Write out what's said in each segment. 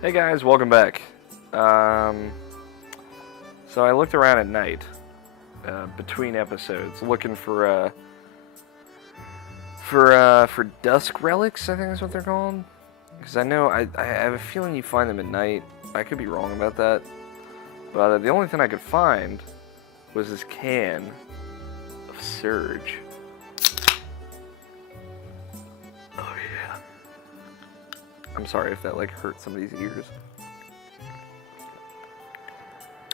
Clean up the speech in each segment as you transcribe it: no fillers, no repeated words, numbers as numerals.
Hey guys, welcome back. So I looked around at night, between episodes, looking for dusk relics, I think is what they're called. Because I know, I have a feeling you find them at night. I could be wrong about that. But the only thing I could find was this can of Surge. Oh yeah. I'm sorry if that hurt somebody's ears.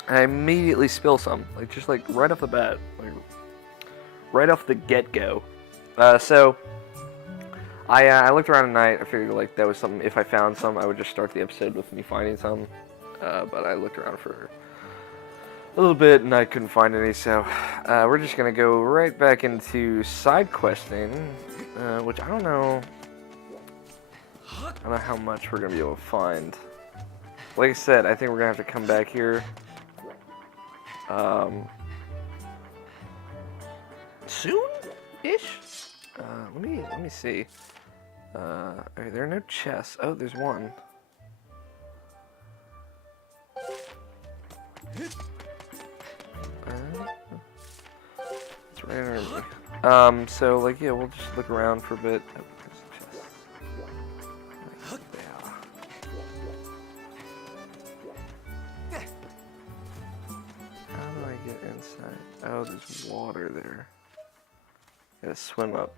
I immediately spill some, just right off the bat, right off the get-go. So I looked around at night. I figured that was something. If I found some, I would just start the episode with me finding some. But I looked around for a little bit and I couldn't find any. So we're just gonna go right back into side questing, which I don't know. I don't know how much we're gonna be able to find. Like I said, I think we're gonna have to come back here. Soon-ish? Let me see. Okay, there are no chests. Oh, there's one. It's right under me. So yeah, we'll just look around for a bit. Oh, there's a chest. How do I get inside? Oh, there's water there. Gotta swim up.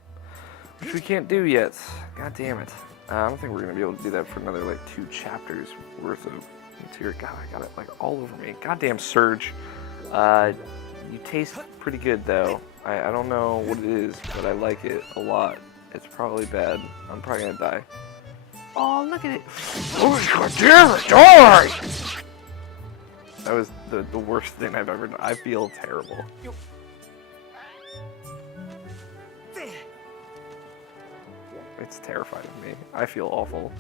Which we can't do yet. God damn it. I don't think we're gonna be able to do that for another 2 chapters worth of material. God, I got it all over me. Goddamn Surge. You taste pretty good though. I don't know what it is, but I like it a lot. It's probably bad. I'm probably gonna die. Oh, look at it. Oh, God damn it, die! That was the worst thing I've ever done. I feel terrible. It's terrifying of me. I feel awful.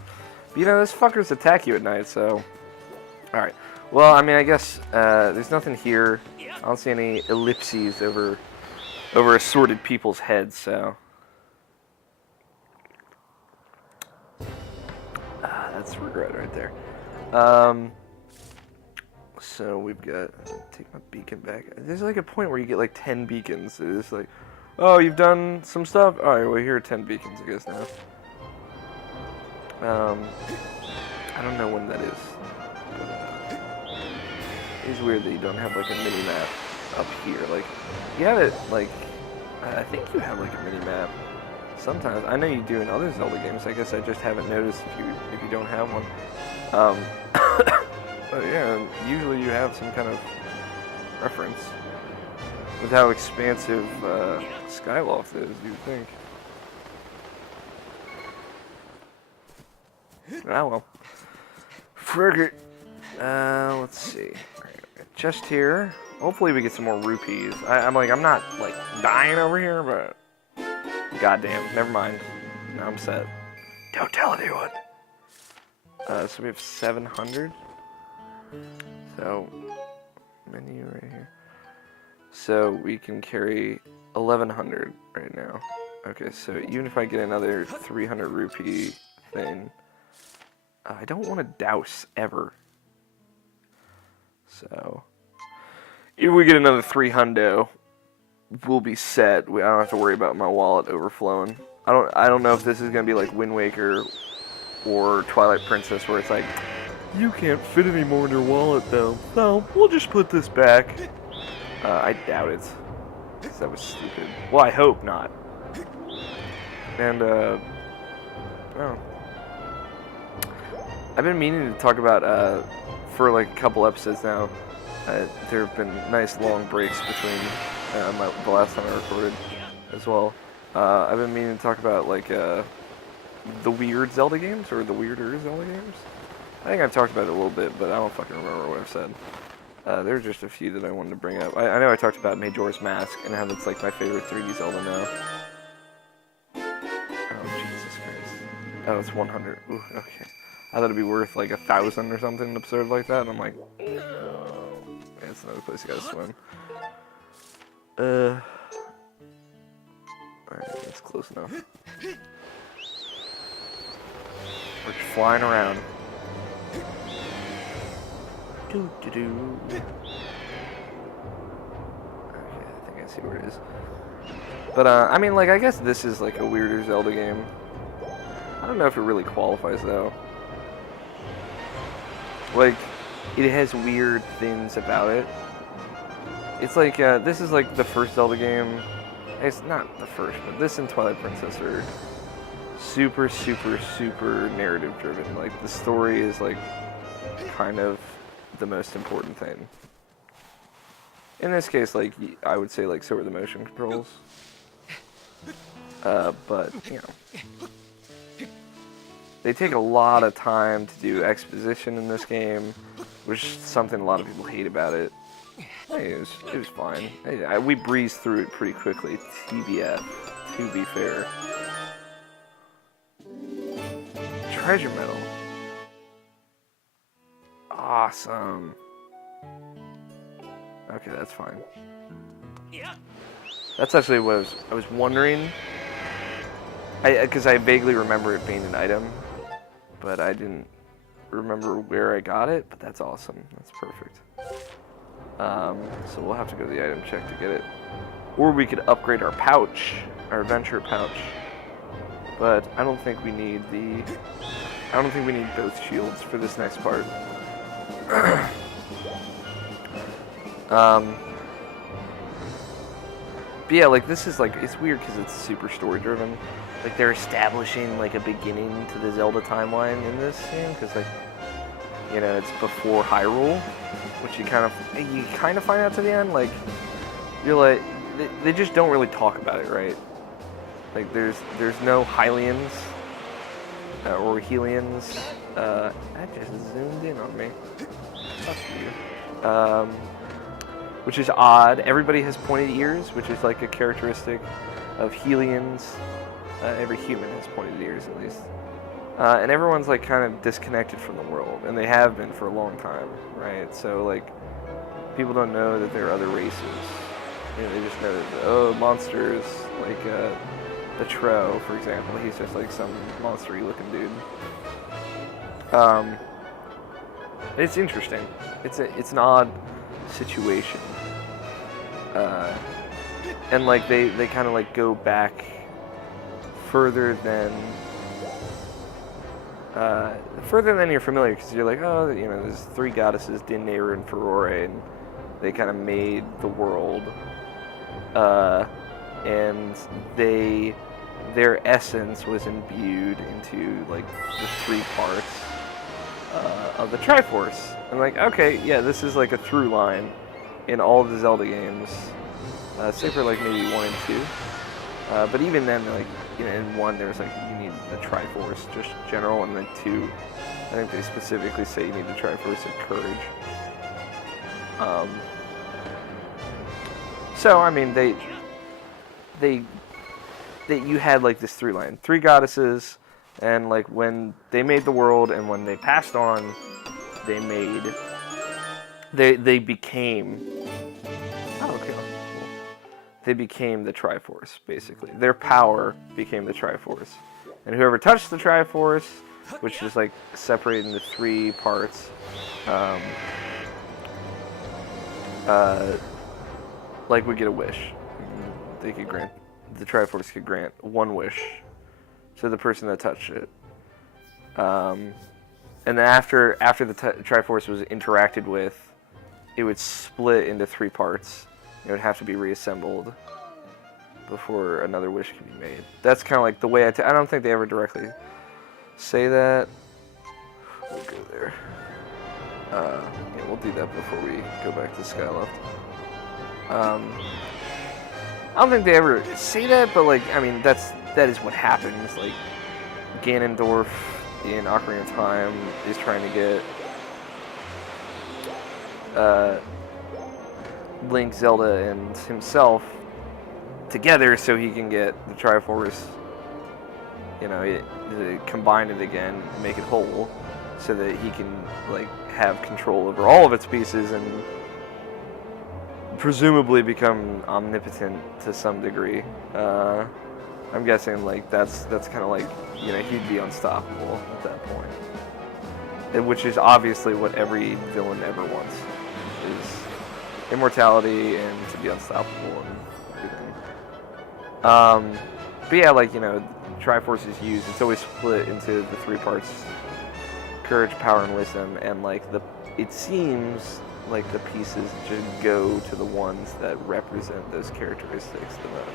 But, those fuckers attack you at night, so... Alright. Well, I mean, I guess there's nothing here. I don't see any ellipses over assorted people's heads, so... That's regret right there. So we've got... Take my beacon back. There's a point where you get 10 beacons. It's oh, you've done some stuff? Alright, well, here are 10 beacons, I guess, now. I don't know when that is. But, it's weird that you don't have, a mini-map up here. You have it, I think you have, a mini-map sometimes. I know you do in other Zelda games. I guess I just haven't noticed if you don't have one. But, yeah, usually you have some kind of reference. With how expansive Skyward is, you'd think. Ah well. Frigate. Let's see. Just here. Hopefully we get some more rupees. I'm not dying over here, but goddamn, never mind. Now I'm set. Don't tell anyone. So we have 700. So menu right here. So we can carry 1100 right now. Okay, so even if I get another 300 rupee thing, I don't want to douse ever. So if we get another 300, we'll be set. I don't have to worry about my wallet overflowing. I don't know if this is gonna be like Wind Waker or Twilight Princess, where it's you can't fit any more in your wallet though. No, we'll just put this back. I doubt it. That was stupid. Well, I hope not. And, oh. I've been meaning to talk about, for a couple episodes now, there have been nice long breaks between the last time I recorded as well. I've been meaning to talk about, the weird Zelda games, or the weirder Zelda games. I think I've talked about it a little bit, but I don't fucking remember what I've said. There are just a few that I wanted to bring up. I know I talked about Majora's Mask and how that's my favorite 3D Zelda now. Oh, Jesus Christ. Oh, it's 100. Ooh, okay. I thought it'd be worth 1,000 or something, an episode like that, and I'm no. It's another place you gotta swim. Alright, that's close enough. We're just flying around. Do-do-do. Okay, I think I see where it is. But, I mean, like, I guess this is, like, a weirder Zelda game. I don't know if it really qualifies, though. Like, it has weird things about it. It's like, this is, like, the first Zelda game. It's not the first, but this and Twilight Princess are super, super, super narrative-driven. Like, the story is, like, kind of the most important thing. In this case, like, I would say, like, so are the motion controls. But, you know. They take a lot of time to do exposition in this game, which is something a lot of people hate about it. Hey, it was fine. Hey, we breezed through it pretty quickly, TBF, to be fair. Treasure medal. Awesome. Okay, that's fine. That's actually what I was wondering. Because I vaguely remember it being an item, but I didn't remember where I got it, but that's awesome. That's perfect. So we'll have to go to the item check to get it. Or we could upgrade our pouch, our adventure pouch. But I don't think we need both shields for this next part. But yeah, like, this is, like, it's weird because it's super story-driven. Like, they're establishing, like, a beginning to the Zelda timeline in this game, because, like, you know, it's before Hyrule, which you kind of find out to the end. Like, you're like, they just don't really talk about it, right? Like, there's no Hylians, or Helians. That just zoomed in on me. Fuck you. Which is odd. Everybody has pointed ears, which is like a characteristic of Helians. Every human has pointed ears, at least. And everyone's like kind of disconnected from the world, and they have been for a long time, right? So like, people don't know that there are other races. You know, they just know that, monsters, like the Tro, for example. He's just like some monstery looking dude. It's interesting. It's an odd situation. And like they kind of like go back further than you're familiar, because you're like, oh, you know, there's three goddesses, Din, Nehru, and Furore, and they kind of made the world, and their essence was imbued into like the three parts of the Triforce. And like, okay, yeah, this is like a through line in all of the Zelda games, save for like maybe 1 and 2. But even then, like, you know, in 1 there was like, you need the Triforce, just general, and then 2, I think they specifically say you need the Triforce of Courage. So I mean, you had like this through line, 3 goddesses, and like when they made the world and when they passed on, they became. Oh, okay. Cool. They became the Triforce, basically. Their power became the Triforce. And whoever touched the Triforce, which is like separated into 3 parts, like would get a wish. They could grant, the Triforce could grant 1 wish to the person that touched it. And then after the Triforce was interacted with, it would split into 3 parts. It would have to be reassembled before another wish could be made. That's kind of like the way I don't think they ever directly say that. We'll go there. Yeah, we'll do that before we go back to Skyloft. I don't think they ever say that, but like, I mean, that is what happens. Like, Ganondorf in Ocarina of Time is trying to get Link, Zelda, and himself together so he can get the Triforce, you know, combine it again, make it whole, so that he can like have control over all of its pieces and presumably become omnipotent to some degree. I'm guessing like that's kind of like, you know, he'd be unstoppable at that point. which is obviously what every villain ever wants, is immortality and to be unstoppable and everything. But yeah, like, you know, Triforce is used. It's always split into the 3 parts: courage, power, and wisdom. And like it seems like the pieces should go to the ones that represent those characteristics the most.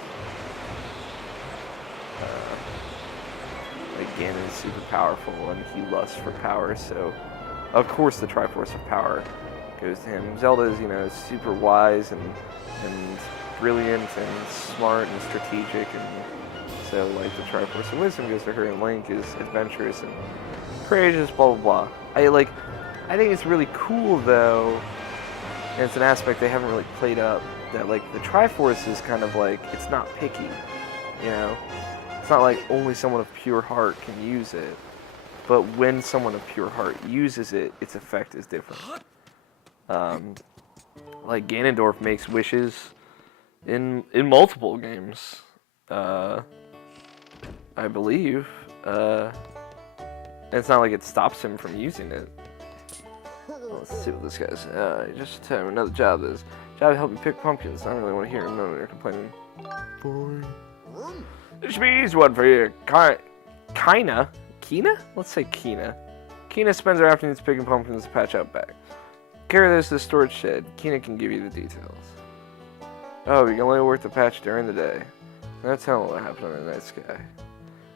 Like Ganon is super powerful and he lusts for power, so of course the Triforce of Power goes to him. Zelda is, you know, super wise and brilliant and smart and strategic, and so like the Triforce of Wisdom goes to her, and Link is adventurous and courageous, blah blah blah. I think it's really cool though, and it's an aspect they haven't really played up, that like the Triforce is kind of like, it's not picky, you know? It's not like only someone of pure heart can use it, but when someone of pure heart uses it, its effect is different. Like Ganondorf makes wishes in multiple games, I believe. And it's not like it stops him from using it. Let's see what this guy's. Just tell him another job is. Job to help you pick pumpkins. I don't really want to hear him. No, they're complaining. Fine. This should be an easy one for you. Kina? Let's say Kina. Kina spends her afternoons picking pumpkins to patch out bags. Carry this to the storage shed. Kina can give you the details. Oh, you can only work the patch during the day. That's how what happened under the night sky.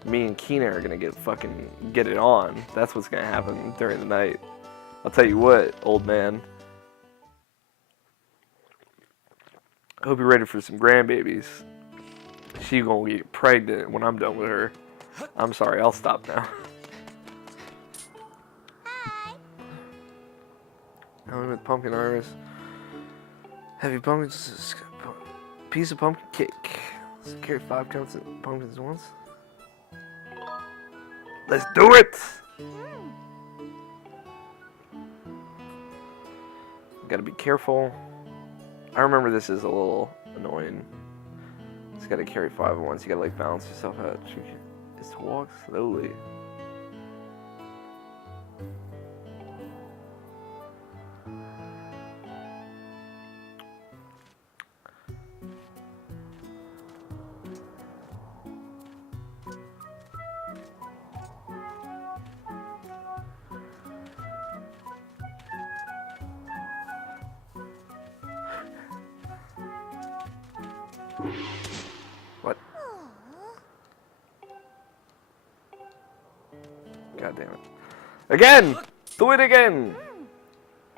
Me and Kina are gonna get it on. That's what's gonna happen during the night. I'll tell you what, old man. I hope you're ready for some grandbabies. She gonna get pregnant when I'm done with her. I'm sorry, I'll stop now. I'm with pumpkin harvest. Heavy pumpkins. Piece of pumpkin cake. Let's carry 5 counts of pumpkins at once. Let's do it! Gotta be careful. I remember this is a little annoying. Just gotta carry 5 at once. You gotta like balance yourself out. Just walk slowly. What? God damn it. Again! Do it again!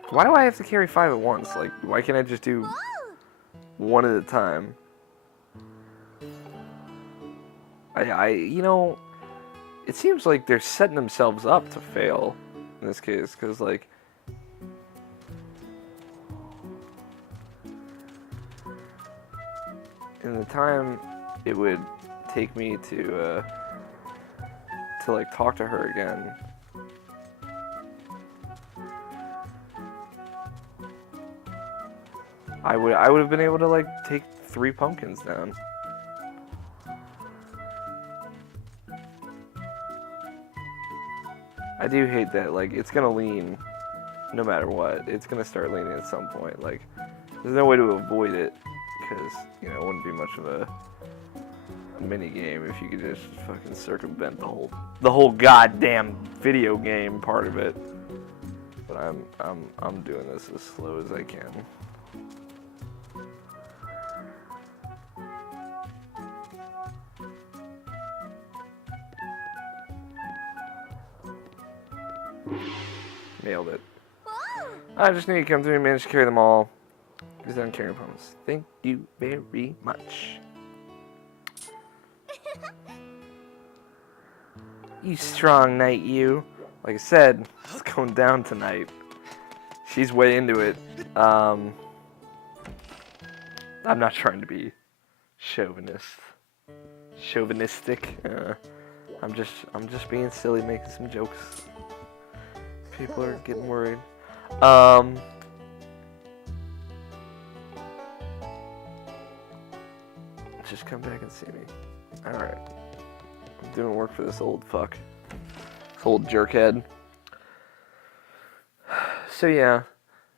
Why do I have to carry 5 at once? Like, why can't I just do 1 at a time? You know, it seems like they're setting themselves up to fail in this case, because, like, in the time it would take me to like talk to her again, I would have been able to like take 3 pumpkins down. I do hate that, like, it's gonna lean no matter what. It's gonna start leaning at some point. Like, there's no way to avoid it, because, you know, it wouldn't be much of a mini game if you could just fucking circumvent the whole goddamn video game part of it. But I'm doing this as slow as I can. Nailed it. I just need to come through and manage to carry them all. Because I'm carrying pumpkins. Thank you very much. You strong knight, you. Like I said, it's going down tonight. She's way into it. I'm not trying to be chauvinistic. I'm just being silly, making some jokes. People are getting worried. Just come back and see me. Alright. I'm doing work for this old fuck. This old jerkhead. So yeah,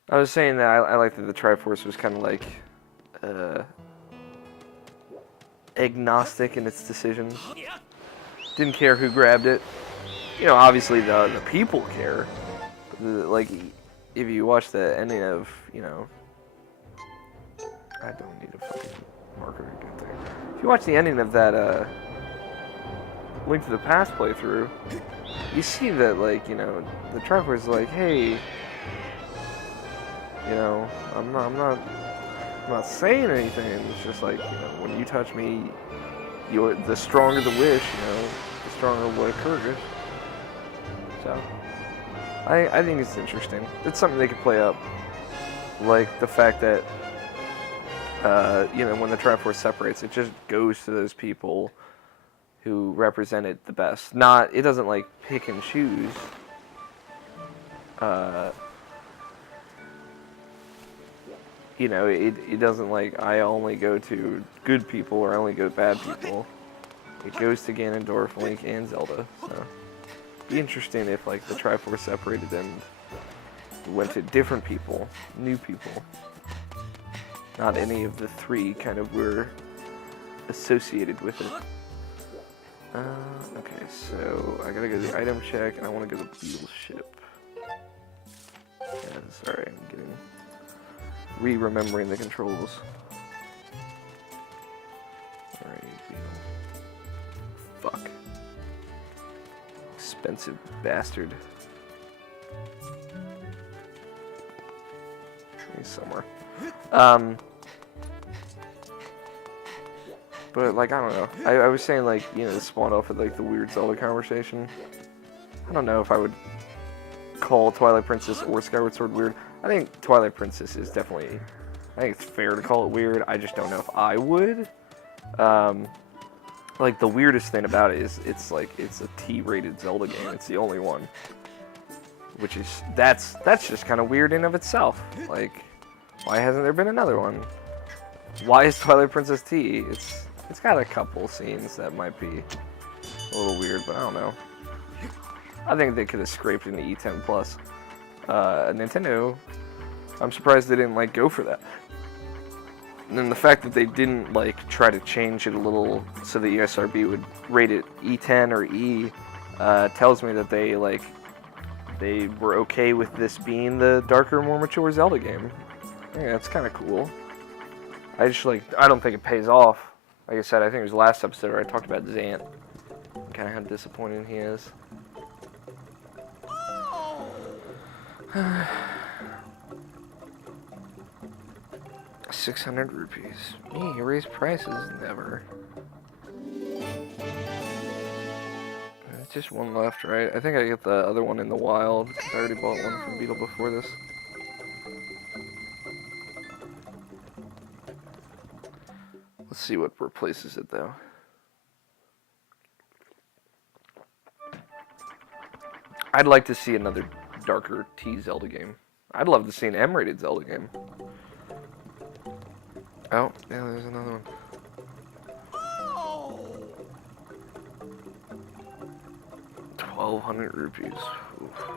I was saying that I like that the Triforce was kind of like agnostic in its decisions. Didn't care who grabbed it. You know, obviously the people care. Like, if you watch the ending of, you know, I don't need a fucking marker to get there. If you watch the ending of that Link to the Past playthrough, you see that, like, you know, the Triforce is like, hey, you know, I'm not saying anything. It's just like, you know, when you touch me, the stronger the wish, you know, the stronger what occurs. So, I think it's interesting. It's something they could play up, like the fact that, you know, when the Triforce separates, it just goes to those people who represent it the best. It doesn't like pick and choose. You know, it doesn't like, I only go to good people or I only go to bad people. It goes to Ganondorf, Link, and Zelda. So, it'd be interesting if like the Triforce separated and went to different people, new people. Not any of the three kind of were associated with it. Okay, so I gotta go to the item check, and I want to go to the Beetle ship. Yeah, sorry, I'm getting re-remembering the controls. Alright, Beetle. Fuck. Expensive bastard. He's somewhere. But, like, I don't know. I was saying, like, you know, this spawned off of, like, the weird Zelda conversation. I don't know if I would call Twilight Princess or Skyward Sword weird. I think Twilight Princess is definitely... I think it's fair to call it weird. I just don't know if I would. Like, the weirdest thing about it is it's, like, it's a T-rated Zelda game. It's the only one. Which is... That's just kind of weird in of itself. Like, why hasn't there been another one? Why is Twilight Princess T? It's got a couple scenes that might be a little weird, but I don't know. I think they could have scraped into E10 Plus. Nintendo, I'm surprised they didn't like go for that. And then the fact that they didn't like try to change it a little so the ESRB would rate it E10 or E tells me that they were okay with this being the darker, more mature Zelda game. Yeah, it's kind of cool. I don't think it pays off. Like I said, I think it was last episode where I talked about Zant. Kind of how disappointing he is. 600 rupees. Me, raise prices, never. There's just one left, right? I think I get the other one in the wild, because I already bought one from Beetle before this. Let's see what replaces it, though. I'd like to see another darker T Zelda game. I'd love to see an M-rated Zelda game. Oh, yeah, there's another one. 1,200 rupees. Oof.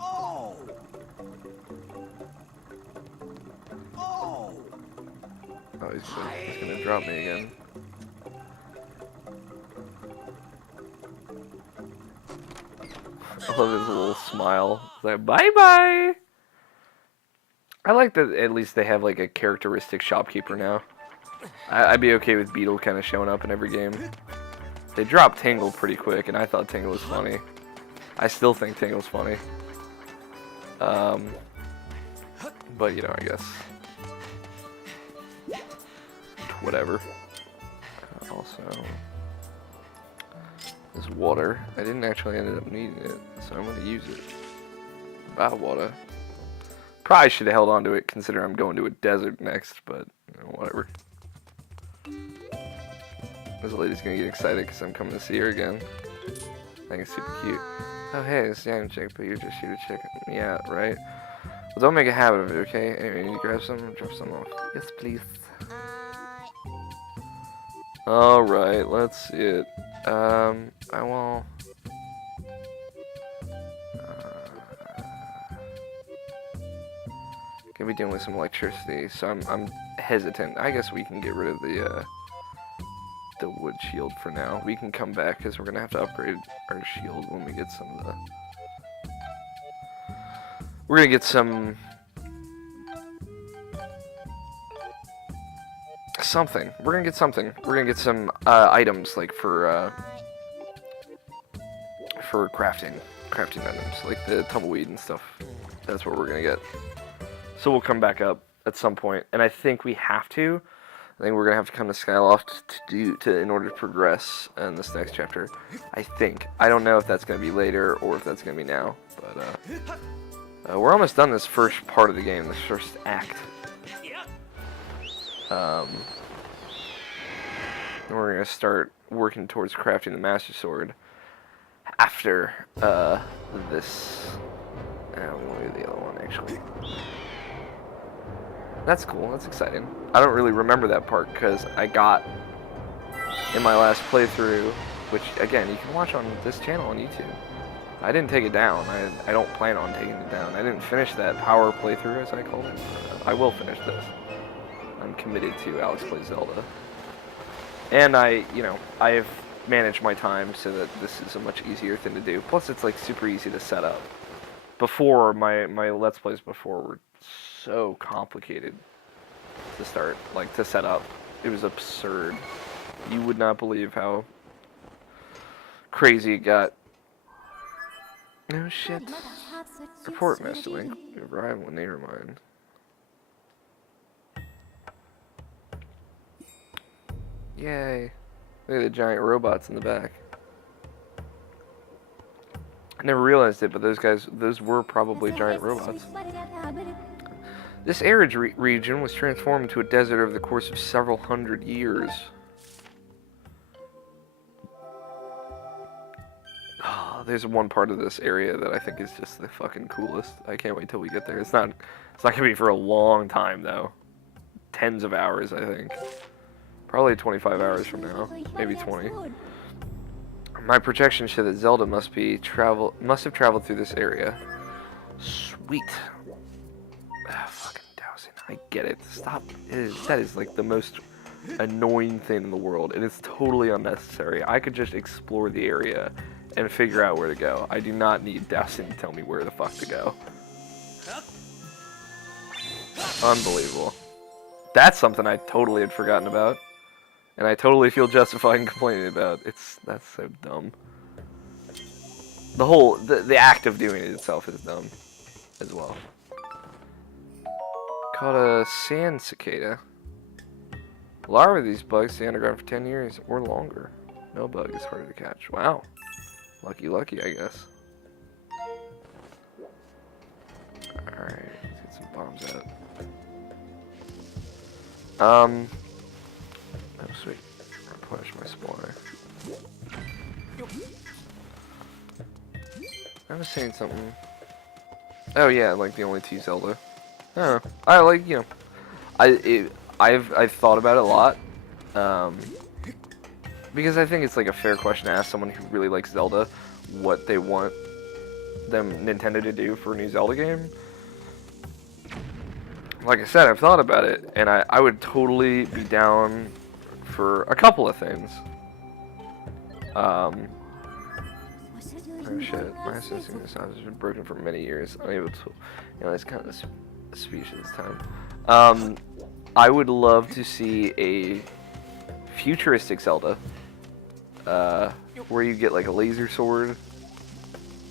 Oh, he's gonna drop me again. I love his little smile. It's like, bye-bye! I like that at least they have, like, a characteristic shopkeeper now. I'd be okay with Beetle kind of showing up in every game. They dropped Tingle pretty quick, and I thought Tingle was funny. I still think Tingle's funny. But, you know, I guess. Whatever. Also, this water. I didn't actually end up needing it, so I'm going to use it. Bottled water. Probably should have held on to it, considering I'm going to a desert next, but you know, whatever. This lady's going to get excited because I'm coming to see her again. I think it's super cute. Oh, hey, it's Young Chick, but you're just here to check me out, right? Well, don't make a habit of it, okay? Anyway, you need to grab some and drop some off. Yes, please. Alright, let's see it. I will... gonna be dealing with some electricity, so I'm hesitant. I guess we can get rid of the wood shield for now. We can come back because we're gonna have to upgrade our shield when we get some of the. We're gonna get some something. We're gonna get something. We're gonna get some items like for crafting items like the tumbleweed and stuff. That's what we're gonna get. So we'll come back up at some point, and I think we have to. I think we're gonna have to come to Skyloft in order to progress in this next chapter. I think. I don't know if that's gonna be later or if that's gonna be now, but we're almost done this first part of the game, this first act. We're gonna start working towards crafting the Master Sword after this. We'll do the other one actually. That's cool. That's exciting. I don't really remember that part because I got in my last playthrough, which again you can watch on this channel on YouTube. I didn't take it down. I don't plan on taking it down. I didn't finish that power playthrough as I called it. I will finish this. I'm committed to Alex Plays Zelda. And I've managed my time so that this is a much easier thing to do. Plus it's like super easy to set up. Before, my Let's Plays before were so complicated to start, like to set up. It was absurd. You would not believe how crazy it got. No shit. Report, Master Link. We arrived when they remind. Yay. Look at the giant robots in the back. I never realized it, but those were probably giant robots. This arid region was transformed into a desert over the course of several hundred years. Oh, there's one part of this area that I think is just the fucking coolest. I can't wait till we get there. It's not gonna be for a long time though. Tens of hours, I think. Probably 25 hours from now, maybe 20. My projections show that Zelda must have traveled through this area. Sweet. Fucking dowsing. I get it. Stop. That is like the most annoying thing in the world. It is totally unnecessary. I could just explore the area and figure out where to go. I do not need dowsing to tell me where the fuck to go. Unbelievable. That's something I totally had forgotten about. And I totally feel justified in complaining about. That's so dumb. The act of doing it itself is dumb as well. Called a sand cicada. Larvae of these bugs stay underground for 10 years or longer. No bug is harder to catch. Wow. Lucky, I guess. Alright, let's get some bombs out. Oh, sweet. Replenish my supply. I was saying something. Oh yeah, like the only T Zelda. I don't know. I like, I've thought about it a lot. Because I think it's like a fair question to ask someone who really likes Zelda what they want Nintendo to do for a new Zelda game. Like I said, I've thought about it, and I would totally be down for a couple of things. Oh shit, my sensing this has been broken for many years. Unable to, it's kind of a speech at this time. I would love to see a futuristic Zelda, where you get like a laser sword,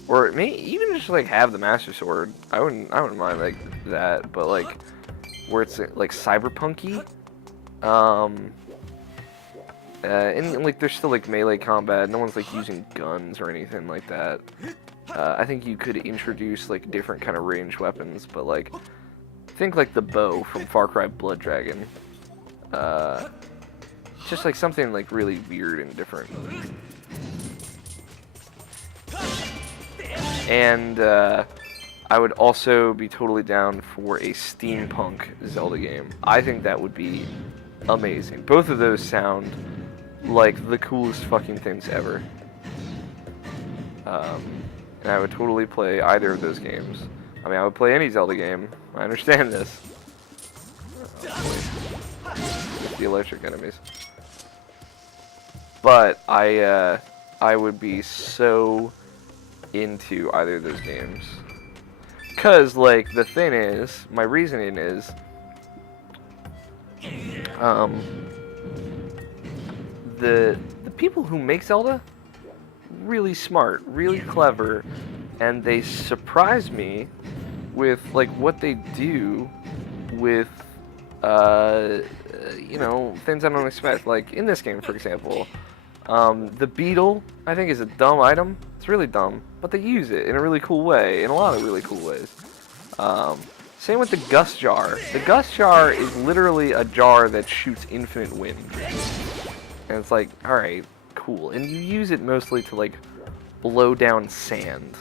or maybe even just like have the Master Sword. I wouldn't mind like that, but like where it's like cyberpunky. And like there's still like melee combat. No one's like using guns or anything like that. I think you could introduce like different kind of ranged weapons, but like think like the bow from Far Cry Blood Dragon. Just like something like really weird and different. And I would also be totally down for a steampunk Zelda game. I think that would be amazing. Both of those sound like the coolest fucking things ever. And I would totally play either of those games. I mean, I would play any Zelda game. I understand this. The electric enemies. But I would be so into either of those games. Cause like the thing is, my reasoning is, the people who make Zelda, really smart, really clever, and they surprise me with like what they do with you know, things I don't expect. Like in this game, for example, the beetle I think is a dumb item. It's really dumb, but they use it in a really cool way, in a lot of really cool ways. Same with the gust jar. The gust jar is literally a jar that shoots infinite wind, and it's like, all right, cool. And you use it mostly to like blow down sand,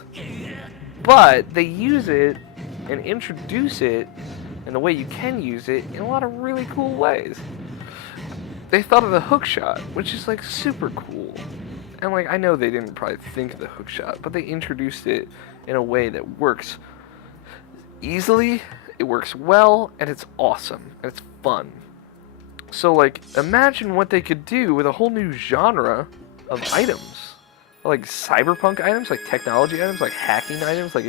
but they use it and introduce it in the way you can use it in a lot of really cool ways. They thought of the hook shot, which is like super cool. And like, I know they didn't probably think of the hook shot, but they introduced it in a way that works easily, it works well, and it's awesome, and it's fun. So like, imagine what they could do with a whole new genre of items. Like cyberpunk items, like technology items, like hacking items, like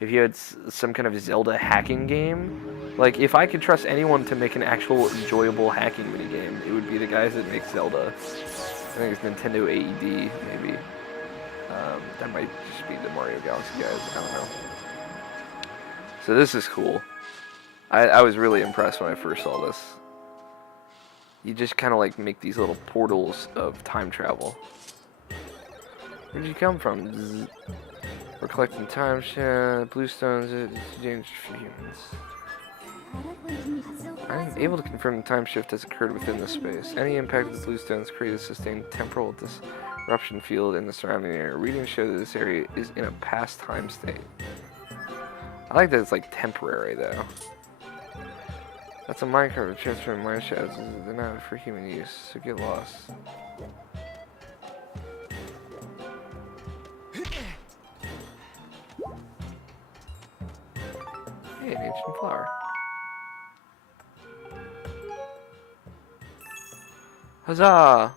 if you had some kind of Zelda hacking game. Like, if I could trust anyone to make an actual enjoyable hacking minigame, it would be the guys that make Zelda. I think it's Nintendo AED, maybe. That might just be the Mario Galaxy guys, I don't know. So this is cool. I was really impressed when I first saw this. You just kind of like make these little portals of time travel. Where did you come from? Zzz. We're collecting time blue stones. It's dangerous for humans. I'm able to confirm the time shift has occurred within this space. Any impact of the blue stones create a sustained temporal disruption field in the surrounding area. Readings show that this area is in a past time state. I like that it's like temporary though. That's a minecart transferring mine shadows. They're not for human use, so get lost. Hey, an ancient flower. Huzzah!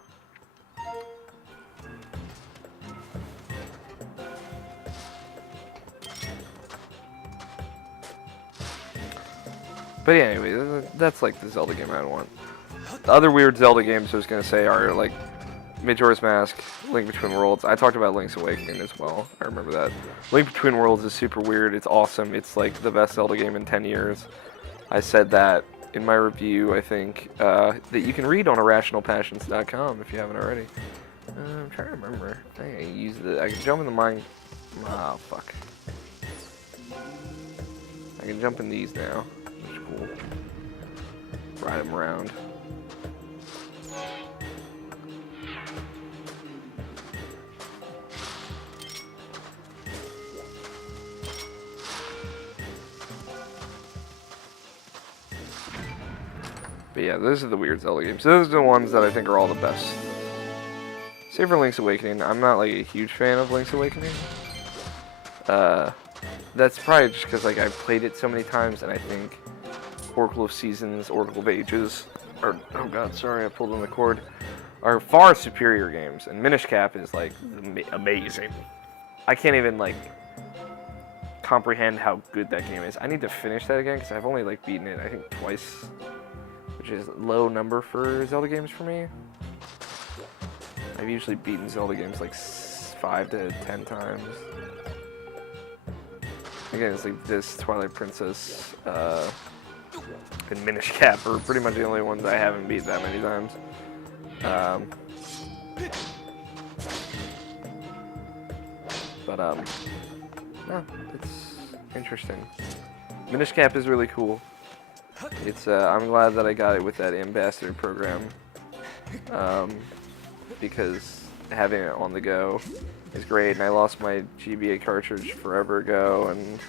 But yeah, anyway, that's like the Zelda game I want. The other weird Zelda games I was gonna say are like Majora's Mask, Link Between Worlds. I talked about Link's Awakening as well. I remember that. Link Between Worlds is super weird. It's awesome. It's like the best Zelda game in 10 years. I said that in my review, I think, that you can read on irrationalpassions.com if you haven't already. I'm trying to remember. I think I used it. I can jump in the mine. Oh, fuck. I can jump in these now. Which is cool. Ride them around. But yeah, those are the weird Zelda games. Those are the ones that I think are all the best. Save for Link's Awakening. I'm not like a huge fan of Link's Awakening. That's probably just because like I've played it so many times, and I think Oracle of Seasons, Oracle of Ages, or oh god, sorry, I pulled on the cord, are far superior games. And Minish Cap is like amazing. I can't even like comprehend how good that game is. I need to finish that again because I've only like beaten it I think twice, which is a low number for Zelda games for me. I've usually beaten Zelda games like 5 to 10 times. Again, it's like this, Twilight Princess, and Minish Cap are pretty much the only ones I haven't beat that many times. No, it's interesting. Minish Cap is really cool. It's I'm glad that I got it with that ambassador program, because having it on the go is great. And I lost my GBA cartridge forever ago, and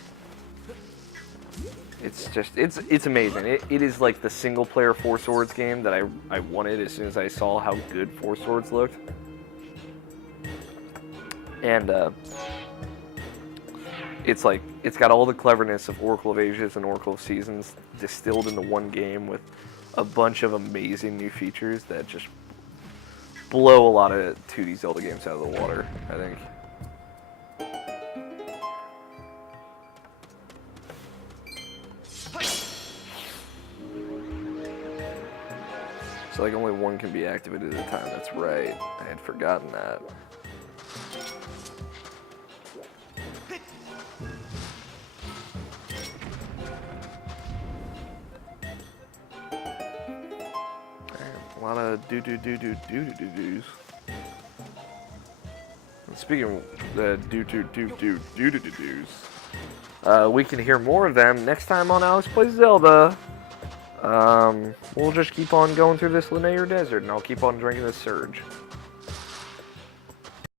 it's just it's amazing. It is like the single player Four Swords game that I wanted as soon as I saw how good Four Swords looked. And it's like it's got all the cleverness of Oracle of Ages and Oracle of Seasons distilled into one game with a bunch of amazing new features that just blow a lot of 2D Zelda games out of the water, I think. So like only one can be activated at a time, that's right. I had forgotten that. A lot of do-do-do-do-do-do-do-do's. Speaking of the do-do-do-do-do-do-do's, we can hear more of them next time on Alex Plays Zelda. We'll just keep on going through this linear desert, and I'll keep on drinking this surge.